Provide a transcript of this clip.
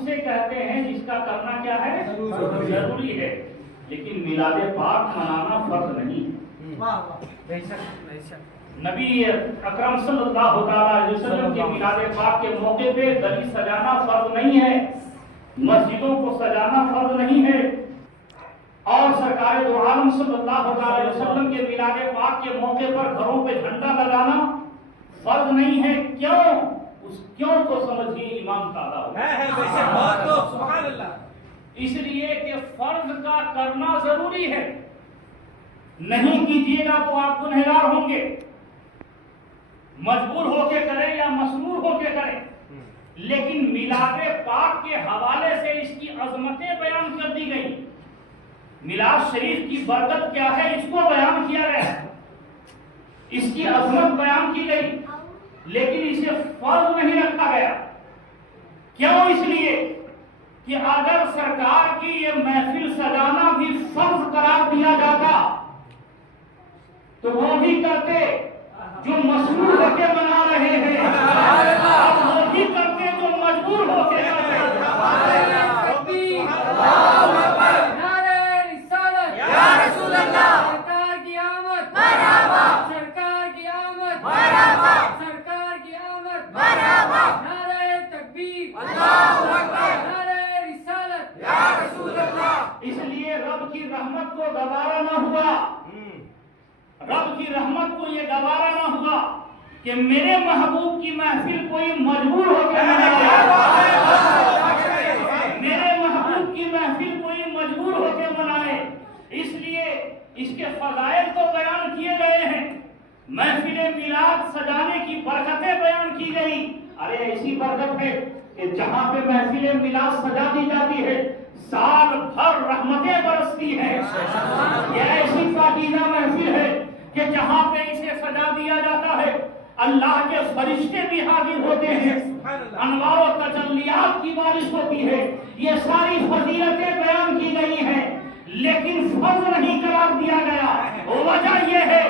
اسے کہتے ہیں جس کا کرنا کیا ہے؟ ضروری ہے. لیکن میلاد پاک منانا فرض نہیں. نبی اکرم صلی اللہ علیہ وسلم کے میلاد پاک کے موقع پہ گلی سجانا فرض نہیں ہے، مسجدوں کو سجانا فرض نہیں ہے، اور سرکار دو عالم صلی اللہ علیہ وسلم کے میلاد پاک کے موقع پر گھروں پہ جھنڈا لگانا فرض نہیں ہے. کیوں؟ اس کیوں کو سمجھیے ایمان تعالیٰ ہے. اس لیے کہ فرض کا کرنا ضروری ہے. نہیں کیجیے گا تو آپ گنہگار ہوں گے. مجبور ہو کے کریں یا مسرور ہو کے کریں. لیکن میلاد پاک کے حوالے سے اس کی عظمتیں بیان کر دی گئی. میلاد شریف کی برکت کیا ہے اس کو بیان کیا گیا، اس کی عظمت بیان کی گئی، لیکن اسے فرض نہیں رکھا گیا. کیوں؟ اس لیے کہ اگر سرکار کی یہ محفل سجانا بھی فرض قرار دیا جاتا تو وہ بھی کرتے جو مسرور ہو کے منا رہے ہیں، اور وہ بھی کرتے جو مجبور ہو کے کر رہے ہیں. اس لیے رب کی رحمت کو گوارا نہ ہوا، رب کی رحمت کو یہ گوارا نہ ہوا کہ میرے محبوب کی محفل کوئی مجبور ہو کے منائے، میرے محبوب کی محفل کوئی مجبور ہو کے منائے. اس لیے اس کے فضائل تو بیان کیے گئے ہیں، محفل میلاد سجانے کی برکتیں بیان کی گئی. ارے ایسی برکت ہے کہ جہاں پہ محفل میلاد سجا دی جاتی ہے سال بھر رحمتیں برستی ہیں. یہ ایسی پاکیزہ محفل ہے کہ جہاں پہ اسے سجا دیا جاتا ہے اللہ کے فرشتے بھی حاضر ہوتے ہیں، انوار و تجلیات کی بارش ہوتی ہے. یہ ساری فضیلتیں بیان کی گئی ہیں لیکن فرض نہیں قرار دیا گیا. وجہ یہ ہے